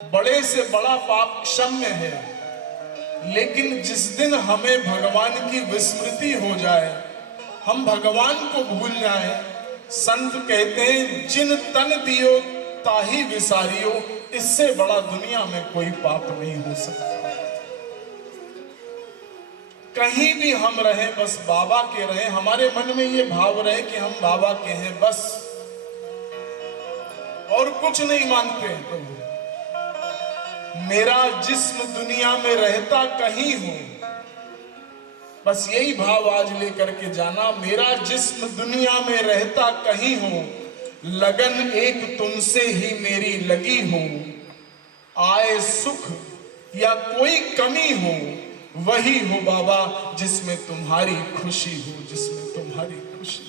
बड़े से बड़ा पाप क्षम्य है, लेकिन जिस दिन हमें भगवान की विस्मृति हो जाए, हम भगवान को भूल जाएं, संत कहते हैं जिन तन दियो ताही विसारियो, इससे बड़ा दुनिया में कोई पाप नहीं हो सकता। कहीं भी हम रहें बस बाबा के रहें, हमारे मन में ये भाव रहे कि हम बाबा के हैं बस, और कुछ नहीं मांगते हैं प्रभु। मेरा जिस्म दुनिया में रहता कहीं हो, बस यही भाव आज लेकर के जाना। मेरा जिस्म दुनिया में रहता कहीं हो, लगन एक तुमसे ही मेरी लगी हो। आए सुख या कोई कमी हो, वही हो बाबा जिसमें तुम्हारी खुशी हो, जिसमें तुम्हारी खुशी।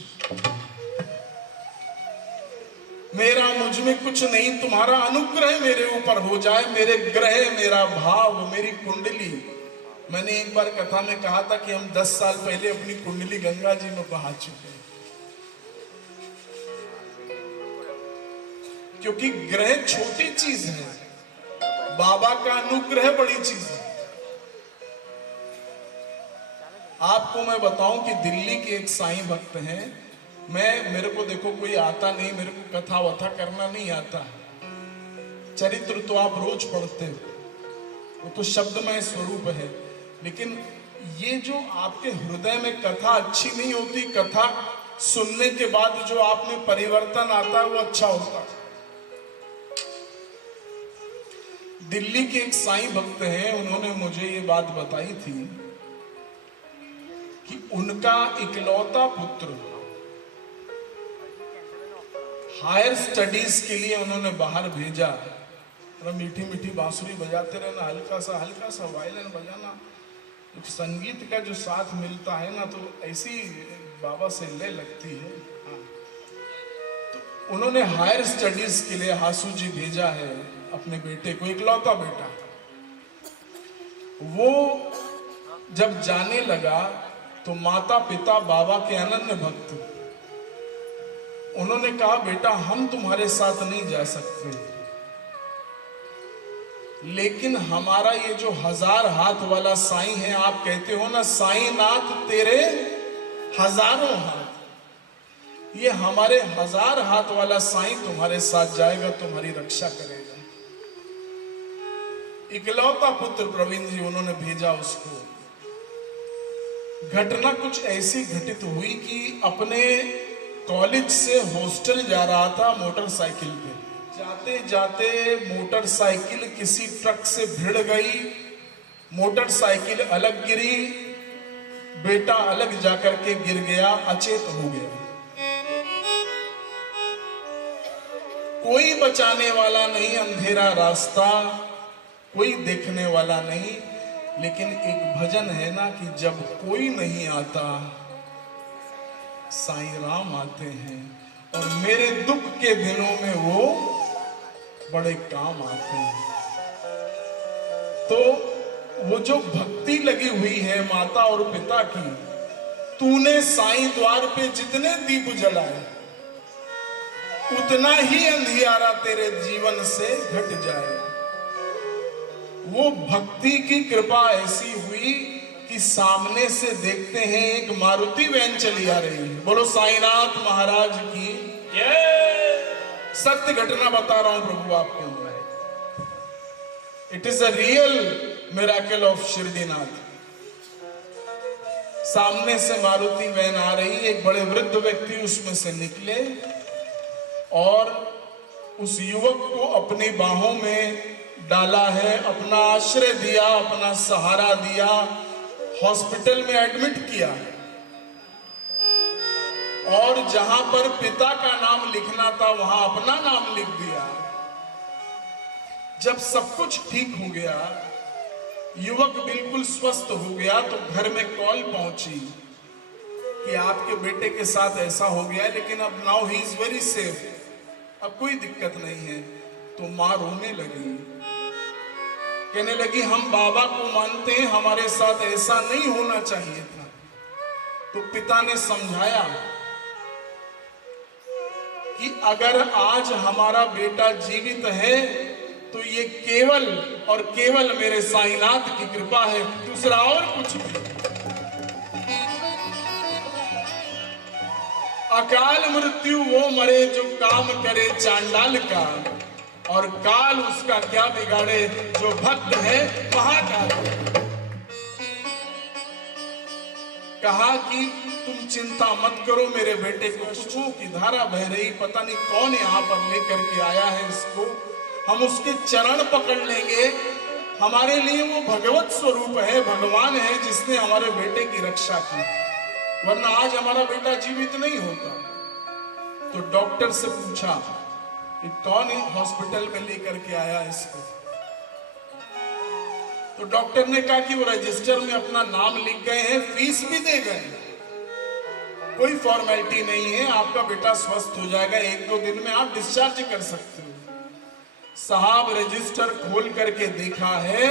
मेरा मुझ में कुछ नहीं, तुम्हारा अनुग्रह मेरे ऊपर हो जाए, मेरे ग्रह, मेरा भाव, मेरी कुंडली। मैंने एक बार कथा में कहा था कि हम 10 साल पहले अपनी कुंडली गंगा जी में बहा चुके हैं, क्योंकि ग्रह छोटी चीज है, बाबा का अनुग्रह बड़ी चीज है। आपको मैं बताऊं कि दिल्ली के एक साईं भक्त हैं, मेरे को देखो कोई आता नहीं, मेरे को कथा वथा करना नहीं आता, चरित्र तो आप रोज पढ़ते हो, वो तो शब्दमय स्वरूप है, लेकिन ये जो आपके हृदय में कथा अच्छी नहीं होती, कथा सुनने के बाद जो आप में परिवर्तन आता है वो अच्छा होता है। दिल्ली के एक साईं भक्त हैं, उन्होंने मुझे ये बात बताई थी कि उनका इकलौता पुत्र हायर स्टडीज के लिए उन्होंने बाहर भेजा। और मीठी मीठी बांसुरी बजाते रहना, हल्का सा वायलिन बजाना, तो संगीत का जो साथ मिलता है ना, तो ऐसी बाबा से ले लगती है। तो उन्होंने हायर स्टडीज के लिए हासू जी भेजा है अपने बेटे को, इकलौता बेटा। वो जब जाने लगा तो माता पिता बाबा के अनन्य भक्त, उन्होंने कहा बेटा हम तुम्हारे साथ नहीं जा सकते, लेकिन हमारा ये जो 1000 हाथ वाला साईं है, आप कहते हो ना साईं नाथ तेरे हजारों हाथ, ये हमारे 1000 हाथ वाला साईं तुम्हारे साथ जाएगा, तुम्हारी रक्षा करेगा। इकलौता पुत्र प्रवीण जी, उन्होंने भेजा उसको। घटना कुछ ऐसी घटित हुई कि अपने कॉलेज से हॉस्टल जा रहा था मोटरसाइकिल पे, जाते जाते मोटरसाइकिल किसी ट्रक से भिड़ गई, मोटरसाइकिल अलग गिरी, बेटा अलग जाकर के गिर गया, अचेत हो गया। कोई बचाने वाला नहीं, अंधेरा रास्ता, कोई देखने वाला नहीं। लेकिन एक भजन है ना कि जब कोई नहीं आता साईं राम आते हैं, और मेरे दुख के दिनों में वो बड़े काम आते हैं। तो वो जो भक्ति लगी हुई है माता और पिता की, तूने साईं द्वार पे जितने दीप जलाए, उतना ही अंधियारा तेरे जीवन से घट जाए। वो भक्ति की कृपा ऐसी हुई कि सामने से देखते हैं एक मारुति वैन चली आ रही है। बोलो साईनाथ महाराज की जय। सत्य घटना बता रहा हूं प्रभु आपको, it is a real miracle of Shirdinath. सामने से मारुति वैन आ रही, एक बड़े वृद्ध व्यक्ति उसमें से निकले और उस युवक को अपनी बाहों में डाला है, अपना आश्रय दिया, अपना सहारा दिया, हॉस्पिटल में एडमिट किया, और जहां पर पिता का नाम लिखना था वहां अपना नाम लिख दिया। जब सब कुछ ठीक हो गया, युवक बिल्कुल स्वस्थ हो गया, तो घर में कॉल पहुंची कि आपके बेटे के साथ ऐसा हो गया, लेकिन अब now he is very safe, अब कोई दिक्कत नहीं है। तो मां रोने लगी, कहने लगी हम बाबा को मानते हैं, हमारे साथ ऐसा नहीं होना चाहिए था। तो पिता ने समझाया कि अगर आज हमारा बेटा जीवित है तो ये केवल और केवल मेरे साईनाथ की कृपा है, दूसरा और कुछ नहीं। अकाल मृत्यु वो मरे जो काम करे चांडाल का, और काल उसका क्या बिगाड़े जो भक्त है महाकाल। कहा कि तुम चिंता मत करो, मेरे बेटे को खुशबू की धारा बह रही, पता नहीं कौन यहाँ पर लेकर के आया है इसको, हम उसके चरण पकड़ लेंगे। हमारे लिए वो भगवत स्वरूप है, भगवान है जिसने हमारे बेटे की रक्षा की, वरना आज हमारा बेटा जीवित नहीं होता। तो डॉक्टर से पूछा कि कौन हॉस्पिटल में लेकर के आया इसको, तो डॉक्टर ने कहा कि वो रजिस्टर में अपना नाम लिख गए हैं, फीस भी दे गए, कोई फॉर्मेलिटी नहीं है, आपका बेटा स्वस्थ हो जाएगा, 1-2 दिन में आप डिस्चार्ज कर सकते हो। साहब रजिस्टर खोल करके देखा है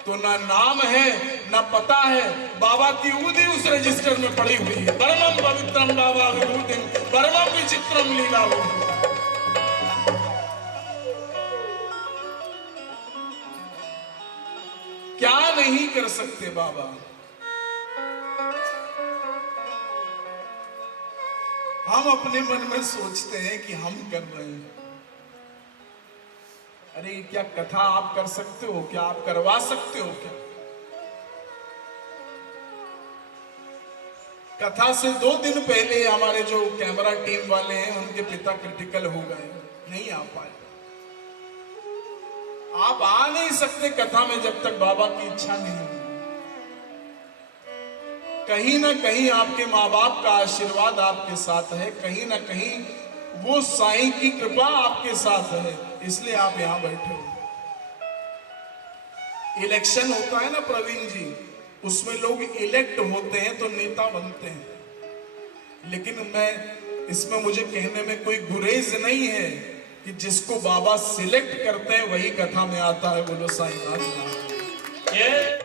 तो ना नाम है ना पता है, बाबा की उदी उस रजिस्टर में पड़ी हुई है। परमम पवित्रम बाबा विभूतिम परमम विचित्रम लीला। क्या नहीं कर सकते बाबा। हम अपने मन में सोचते हैं कि हम कर रहे हैं, अरे क्या कथा आप कर सकते हो क्या, आप करवा सकते हो क्या? कथा से 2 दिन पहले हमारे जो कैमरा टीम वाले हैं उनके पिता क्रिटिकल हो गए, नहीं आ पाए। आप आ नहीं सकते कथा में जब तक बाबा की इच्छा नहीं होगी। कहीं ना कहीं आपके माँ बाप का आशीर्वाद आपके साथ है, कहीं ना कहीं वो साईं की कृपा आपके साथ है, इसलिए आप यहां बैठे हो। इलेक्शन होता है ना प्रवीण जी, उसमें लोग इलेक्ट होते हैं तो नेता बनते हैं, लेकिन मैं इसमें मुझे कहने में कोई गुरेज नहीं है कि जिसको बाबा सिलेक्ट करते हैं वही कथा में आता है। बोलो साईं नाथ।